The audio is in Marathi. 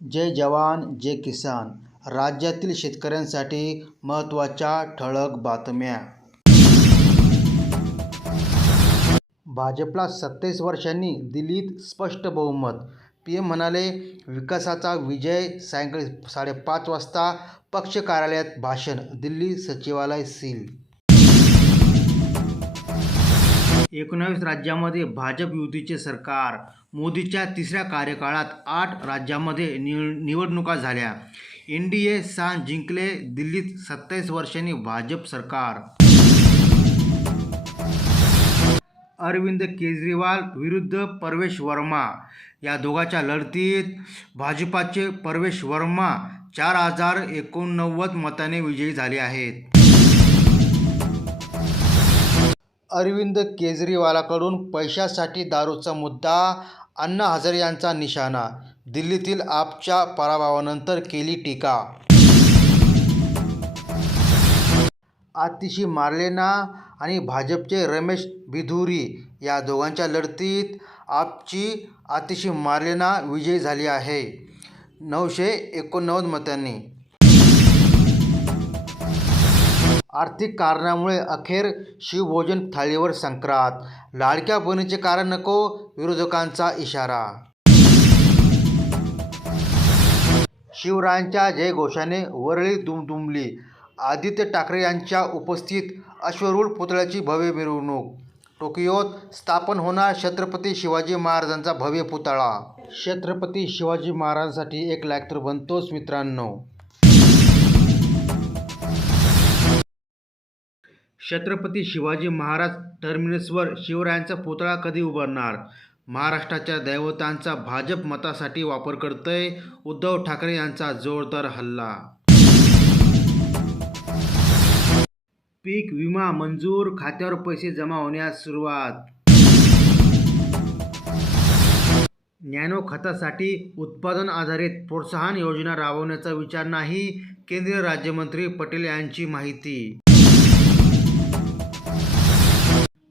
जय जवान जय किसान. राज्यातील शेतकऱ्यांसाठी महत्त्वाच्या ठळक बातम्या. भाजपला सत्तावीस वर्षांनी दिल्लीत स्पष्ट बहुमत. पी एम म्हणाले विकासाचा विजय सायंकाळी साडेपाच वाजता पक्ष कार्यालयात भाषण दिल्ली सचिवालय सील. एकोणावीस राज्यामध्ये भाजप युतीचे सरकार. मोदीच्या तिसऱ्या कार्यकाळात आठ राज्यांमध्ये निव निवडणुका झाल्या. एन डी ए सान जिंकले दिल्लीत सत्तावीस वर्षांनी भाजप सरकार. अरविंद केजरीवाल विरुद्ध परवेश वर्मा. या दोघाच्या लढतीत भाजपाचे परवेश वर्मा चार हजार एकोणनव्वद मताने विजयी झाले आहेत. अरविंद केजरीवालाकडून पैशासाठी दारूचा मुद्दा अण्णा हजारे यांचा निशाणा दिल्लीतील आपच्या पराभवानंतर केली टीका. आतिशी मार्लेना आणि भाजपचे रमेश बिधुरी या दोघांच्या लढतीत आपची आतिशी मार्लेना विजयी झाली आहे. नऊशे एकोणनव्वद मतांनी. आर्थिक कारणामुळे अखेर शिवभोजन थाळीवर संक्रांत. लाडक्या बहिणीचे कारण नको विरोधकांचा इशारा. शिवरायांच्या जयघोषाने वरळी दुमदुमली. आदित्य ठाकरे यांच्या उपस्थित अश्वरूढ पुतळ्याची भव्य मिरवणूक. टोकियोत स्थापन होणार छत्रपती शिवाजी महाराजांचा भव्य पुतळा. छत्रपती शिवाजी महाराजांसाठी एक लॅक्टर बनतोच मित्रांनो. छत्रपती शिवाजी महाराज टर्मिनसवर शिवरायांचा पुतळा कधी उभारणार? महाराष्ट्राच्या दैवतांचा भाजप मतासाठी वापर करतय उद्धव ठाकरे यांचा जोरदार हल्ला. पीक विमा मंजूर खात्यावर पैसे जमा होण्यास सुरुवात. नॅनो खतासाठी उत्पादन आधारित प्रोत्साहन योजना राबवण्याचा विचार नाही केंद्रीय राज्यमंत्री पटेल यांची माहिती.